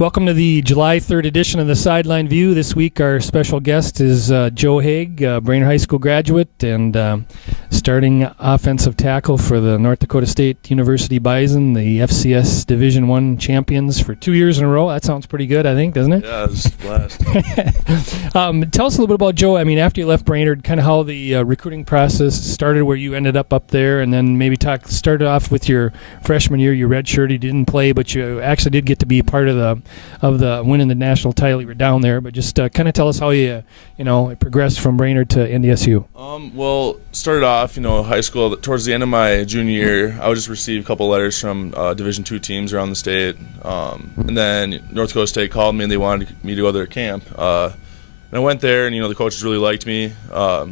Welcome to the July 3rd edition of the Sideline View. This week our special guest is Joe Haeg, Brainerd High School graduate and starting offensive tackle for the North Dakota State University Bison, the FCS Division 1 champions for 2 years in a row. That sounds pretty good, I think, doesn't it? Yeah, it was a blast. Tell us a little bit about Joe. I mean, after you left Brainerd, kind of how the recruiting process started, where you ended up there, and then maybe started off with your freshman year, you redshirted, you didn't play, but you actually did get to be part of the winning the national title. You were down there, but just kind of tell us how you progressed from Brainerd to NDSU. Well, started off, high school. Towards the end of my junior year, I would just receive a couple letters from Division II teams around the state, and then North Dakota State called me and they wanted me to go to their camp. And I went there, and the coaches really liked me. I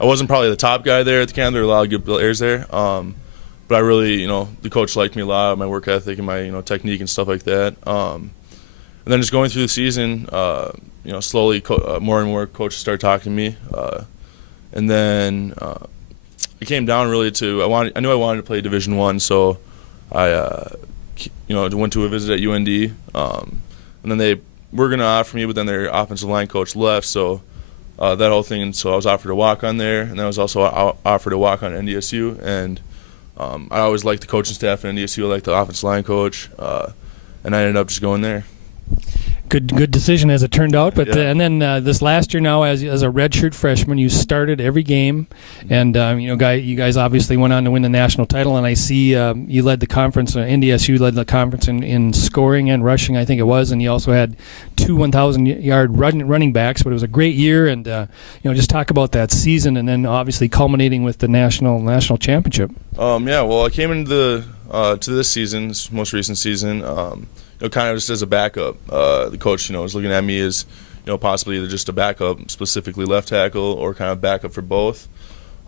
wasn't probably the top guy there at the camp. There were a lot of good players there, but I really, the coach liked me a lot, my work ethic and my technique and stuff like that. And then just going through the season, slowly more and more coaches started talking to me, and then it came down really to I knew I wanted to play Division I, so I went to a visit at UND, and then they were going to offer me, but then their offensive line coach left, so that whole thing, and so I was offered a walk on there, and then I was also offered a walk on NDSU, and I always liked the coaching staff at NDSU. I liked the offensive line coach, and I ended up just going there. Good decision as it turned out. But yeah. And then this last year now, as a redshirt freshman, you started every game, and you guys obviously went on to win the national title. And I see you led the conference. NDSU led the conference in scoring and rushing, I think it was, and you also had two 1,000-yard running backs. But it was a great year, and just talk about that season, and then obviously culminating with the national championship. Well, I came into to this season, this most recent season, kind of just as a backup. The coach, was looking at me as, possibly either just a backup, specifically left tackle, or kind of backup for both.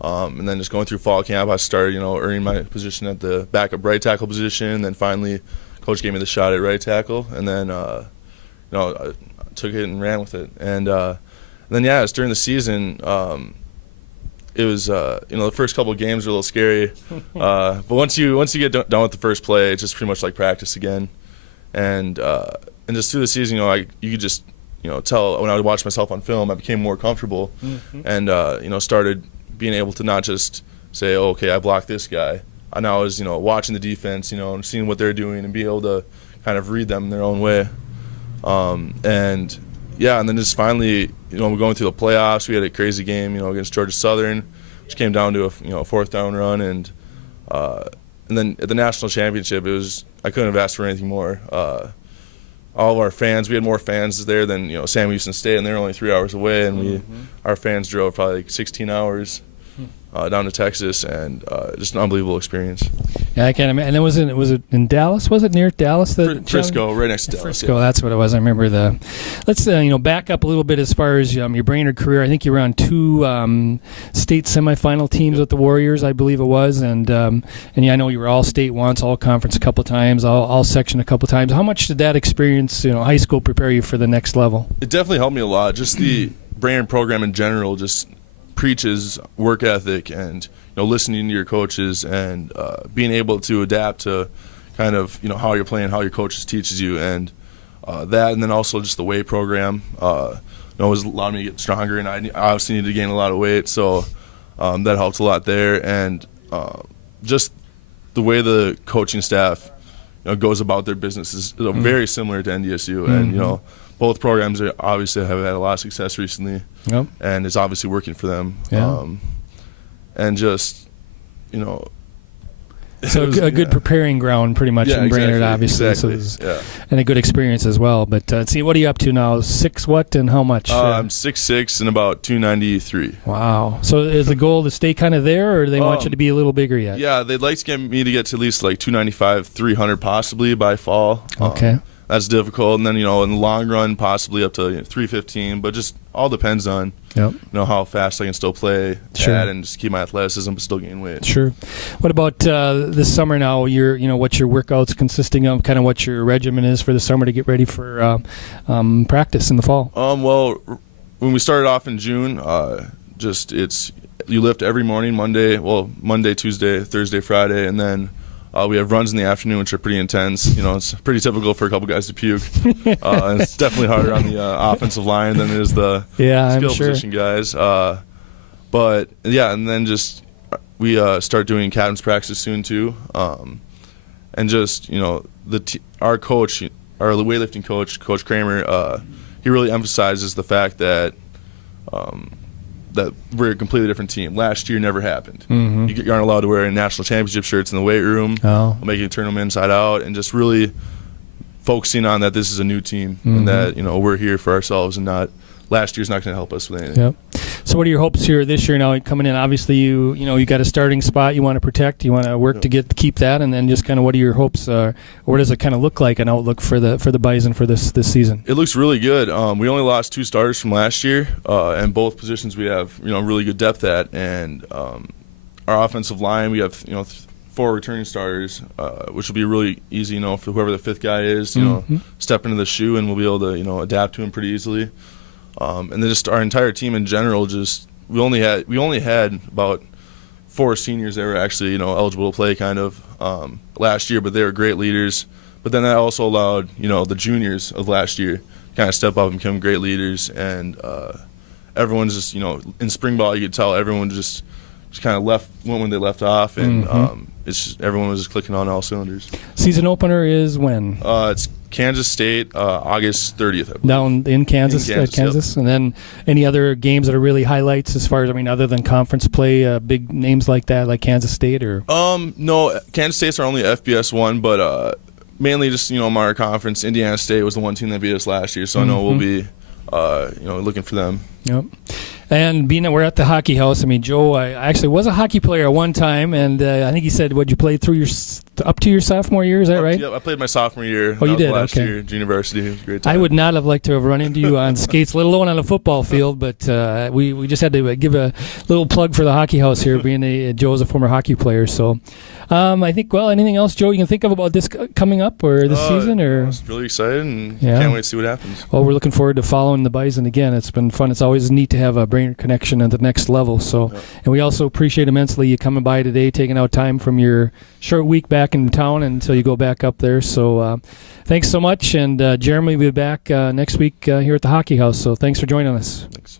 And then just going through fall camp, I started, earning my position at the backup right tackle position. And then finally, coach gave me the shot at right tackle, and then, I took it and ran with it. And then, it was during the season. It was, the first couple of games were a little scary, but once you get done with the first play, it's just pretty much like practice again. And just through the season, you could just, tell when I would watch myself on film, I became more comfortable, and started being able to not just say, oh, okay, I blocked this guy. I now was, watching the defense, and seeing what they're doing and be able to kind of read them in their own way. And then just finally, we're going through the playoffs. We had a crazy game, against Georgia Southern, which came down to a fourth down run, and then at the national championship, I couldn't have asked for anything more. All of our fans, we had more fans there than Sam Houston State, and they're only 3 hours away, and our fans drove probably like 16 hours down to Texas, and just an unbelievable experience. Yeah, I can't imagine. And then was it in Dallas? Was it near Dallas? Frisco, right next to Dallas. Frisco, yeah. That's what it was. I remember Let's back up a little bit as far as your Brainerd career. I think you were on two state semifinal teams with the Warriors, I believe it was, and I know you were all state once, all conference a couple times, all section a couple times. How much did that experience, high school, prepare you for the next level? It definitely helped me a lot. Just the Brainerd program in general just preaches work ethic and listening to your coaches and being able to adapt to kind of how you're playing, how your coaches teaches you, and that, and then also just the weight program has allowed me to get stronger, and I obviously needed to gain a lot of weight, so that helped a lot there, and just the way the coaching staff goes about their business is very similar to NDSU, and both programs obviously have had a lot of success recently, and it's obviously working for them. Yeah. And just, So a good preparing ground pretty much in Brainerd, obviously. Exactly. So and a good experience as well. But let's see, what are you up to now? 6 what and how much? I'm 6'6" and about 293. Wow. So is the goal to stay kind of there, or do they want you to be a little bigger yet? Yeah, they'd like to get me to get to at least like 295, 300 possibly by fall. Okay. That's difficult, and then in the long run, possibly up to 315. But just all depends on how fast I can still play at and just keep my athleticism, but still gain weight. Sure. What about this summer now? What's your workouts consisting of? Kind of what your regimen is for the summer to get ready for practice in the fall? Well, when we started off in June, you lift every morning, Monday, Tuesday, Thursday, Friday, and then We have runs in the afternoon, which are pretty intense. You know, it's pretty typical for a couple guys to puke. And it's definitely harder on the offensive line than it is the skill position guys. But yeah, and then just we start doing captain's practice soon too. And just, you know, our coach, our weightlifting coach, Coach Kramer, he really emphasizes the fact that that we're a completely different team. Last year never happened. Mm-hmm. You aren't allowed to wear national championship shirts in the weight room. We'll make you turn them inside out, and just really focusing on that this is a new team and that, you know, we're here for ourselves and not last year's not going to help us with anything. Yep. So what are your hopes here this year now coming in? Obviously, you got a starting spot you want to protect. You want to work to keep that, and then just kind of what are your hopes? What does it kind of look like, an outlook for the Bison for this season? It looks really good. We only lost 2 starters from last year, and both positions we have really good depth at, and our offensive line we have 4 returning starters, which will be really easy for whoever the 5th guy is. Step into the shoe and we'll be able to adapt to him pretty easily. And then just our entire team in general, we only had about 4 seniors that were actually eligible to play kind of last year, but they were great leaders. But then that also allowed the juniors of last year kind of step up and become great leaders. And everyone's just in spring ball you could tell everyone just kind of went when they left off, and everyone was just clicking on all cylinders. Season opener is when? It's Kansas State, August 30th. I believe. Down in Kansas. Kansas. Yep. And then any other games that are really highlights as far as, other than conference play, big names like that, like Kansas State or? No, Kansas State's our only FBS one, but mainly just my conference. Indiana State was the one team that beat us last year, so I know we'll be looking for them. Yep. And being that we're at the hockey house, Joe, I actually was a hockey player at one time, and I think he said, you played through up to your sophomore year? Is that right? Yep, I played my sophomore year. Oh, you did? Last okay. year, university. It was a great time. I would not have liked to have run into you on skates, let alone on a football field, but we just had to give a little plug for the hockey house here, being Joe's a former hockey player. So I think, anything else, Joe, you can think of about this coming up or this season? Or I was really excited and can't wait to see what happens. Well, we're looking forward to following the Bison again. It's been fun. It's always neat to have a Brainerd connection at the next level. So, and we also appreciate immensely you coming by today, taking out time from your short week back in town until you go back up there. So thanks so much. And Jeremy will be back next week here at the Hockey House. So thanks for joining us. Thanks.